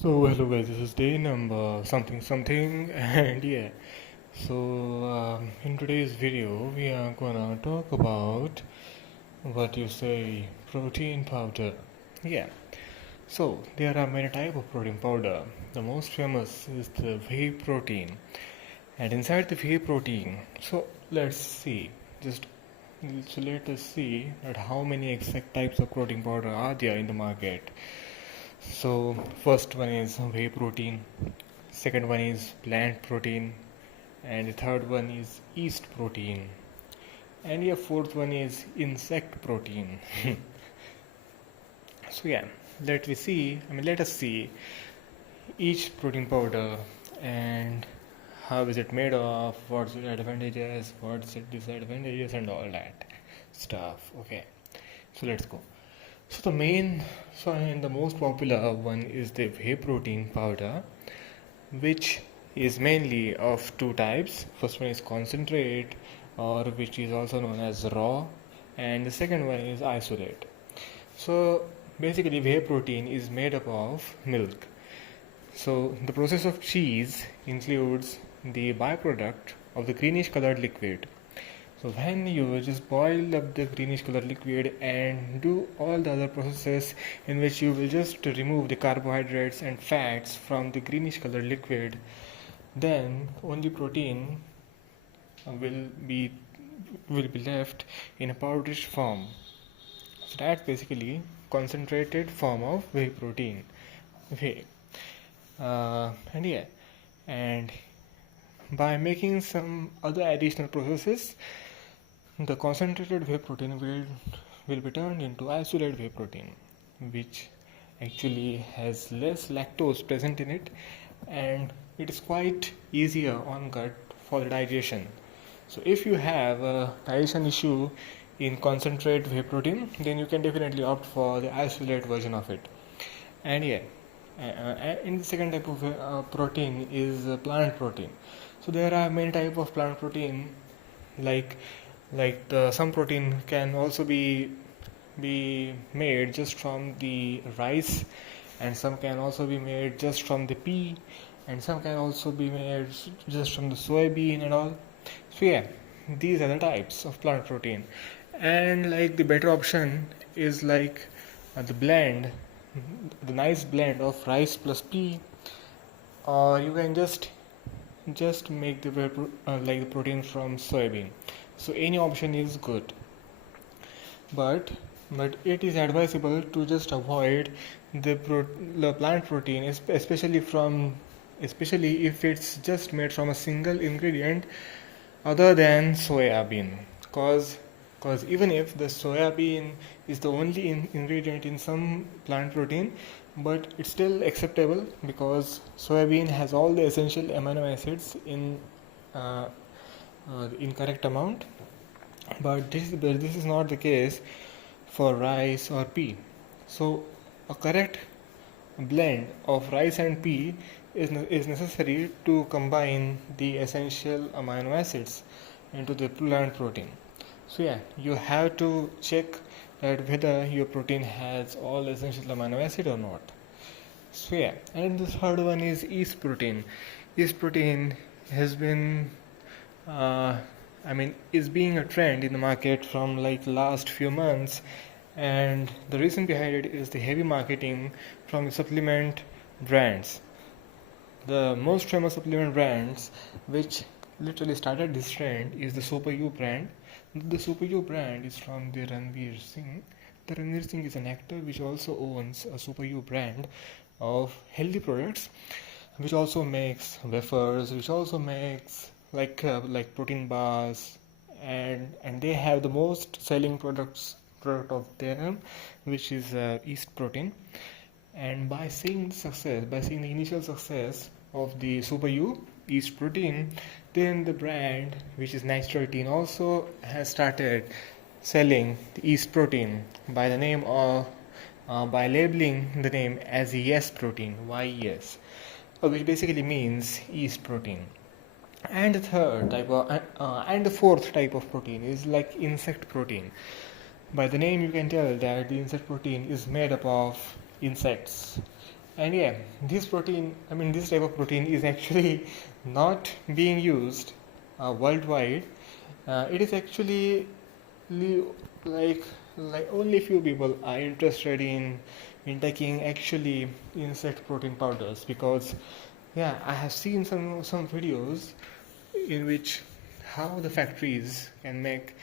So hello guys, this is day number something something and yeah. In today's video we are gonna talk about what you say protein powder. Yeah. So there are many type of protein powder. The most famous is the whey protein. And inside the whey protein, let's see just let us see that how many exact types of protein powder are there in the market. So first one is whey protein, second one is plant protein, and the third one is yeast protein, and the fourth one is insect protein. So yeah, let us see each protein powder and how is it made of, what's its advantages, what's its disadvantages, and all that stuff. Okay, so let's go. And the most popular one is the whey protein powder, which is mainly of two types. First one is concentrate, or which is also known as raw, and the second one is isolate. So basically, whey protein is made up of milk. So the process of cheese includes the byproduct of the greenish colored liquid. So when you just boil up the greenish color liquid and do all the other processes in which you will just remove the carbohydrates and fats from the greenish color liquid, then only protein will be left in a powderish form. So that's basically concentrated form of whey protein. Whey. And yeah, and by making some other additional processes, the concentrated whey protein will be turned into isolate whey protein, which actually has less lactose present in it, and it is quite easier on gut for the digestion. So if you have a digestion issue in concentrate whey protein, then you can definitely opt for the isolate version of it. And yeah, in the second type of protein is plant protein. So there are many type of plant protein, like some protein can also be made just from the rice, and some can also be made just from the pea, and some can also be made just from the soybean and all. So yeah, these are the types of plant protein, and like the better option is like the nice blend of rice plus pea, or you can just make the like the protein from soybean. So any option is good, but it is advisable to just avoid the plant protein, especially if it's just made from a single ingredient other than soya bean, cause even if the soya bean is the only ingredient in some plant protein, but it's still acceptable because soybean has all the essential amino acids uh, in correct amount. But this is not the case for rice or pea. So a correct blend of rice and pea is necessary to combine the essential amino acids into the plant protein. So yeah, you have to check that whether your protein has all essential amino acid or not. So yeah, and the third one is yeast protein. Yeast protein has been uh, is being a trend in the market from like last few months, and the reason behind it is the heavy marketing from the supplement brands. The most famous supplement brands which literally started this trend is the Super U brand. The Super U brand is from the Ranveer Singh. The Ranveer Singh is an actor which also owns a Super U brand of healthy products, which also makes wafers, which also makes like protein bars, and they have the most selling product of them, which is yeast protein. And by seeing the initial success of the Super U yeast protein, then the brand, which is Natural Teen, also has started selling the yeast protein by the name of by labeling the name as yes protein, YES, which basically means yeast protein. And the fourth type of protein is like insect protein. By the name, you can tell that the insect protein is made up of insects. And yeah, this type of protein is actually not being used worldwide. It is actually li- like only few people are interested in taking actually insect protein powders, because yeah, I have seen some videos in which how the factories can make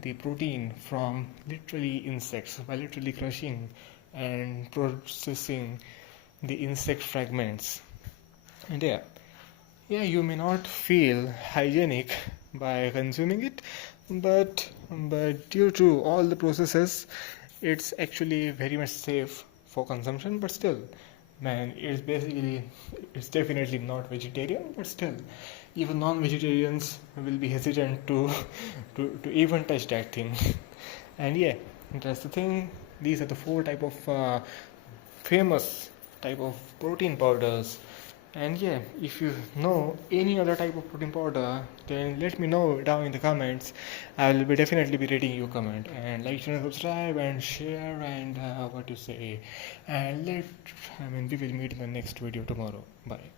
the protein from literally insects by literally crushing and processing the insect fragments. And yeah, you may not feel hygienic by consuming it, but due to all the processes, it's actually very much safe for consumption. But still, man, it's definitely not vegetarian. But still, even non-vegetarians will be hesitant to to even touch that thing. And yeah, that's the thing. These are the four type of famous type of protein powders. And yeah, if you know any other type of protein powder, then let me know down in the comments. I will be definitely be reading your comment. And like, channel, subscribe and share, and what you say. And we will meet in the next video tomorrow. Bye.